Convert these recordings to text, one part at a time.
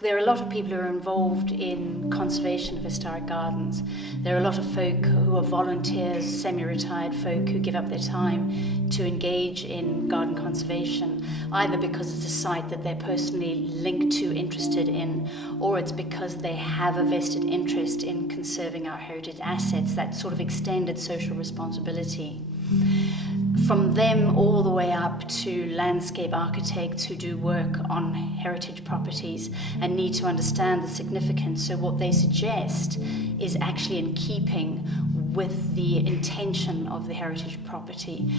There are a lot of people who are involved in conservation of historic gardens. There are a lot of folk who are volunteers, semi-retired folk who give up their time to engage in garden conservation, either because it's a site that they're personally linked to, interested in, or it's because they have a vested interest in conserving our heritage assets, that sort of extended social responsibility. From them all the way up to landscape architects who do work on heritage properties and need to understand the significance. So what they suggest is actually in keeping with the intention of the heritage property.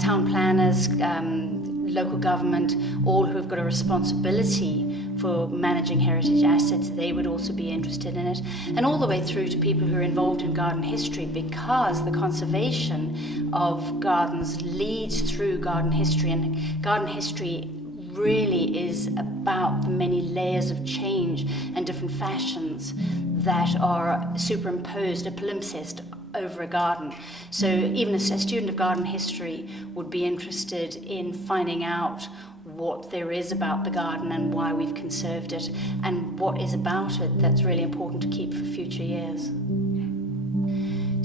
Town planners, local government, all who have got a responsibility for managing heritage assets, they would also be interested in it. And all the way through to people who are involved in garden history, because the conservation of gardens leads through garden history, and garden history really is about the many layers of change and different fashions that are superimposed, a palimpsest, over a garden. So even a student of garden history would be interested in finding out what there is about the garden and why we've conserved it, and what is about it that's really important to keep for future years.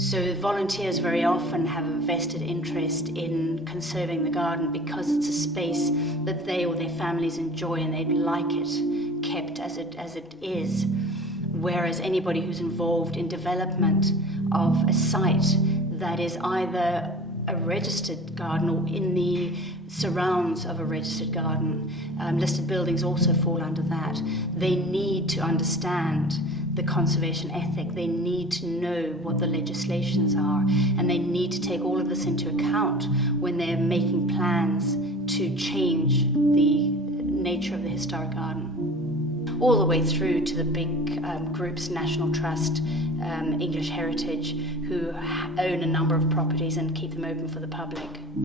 So volunteers very often have a vested interest in conserving the garden because it's a space that they or their families enjoy and they'd like it kept as it is. Whereas anybody who's involved in development of a site that is either a registered garden or in the surrounds of a registered garden, listed buildings also fall under that. They need to understand the conservation ethic, they need to know what the legislations are, and they need to take all of this into account when they're making plans to change the nature of the historic garden. All the way through to the big groups, National Trust, English Heritage, who own a number of properties and keep them open for the public.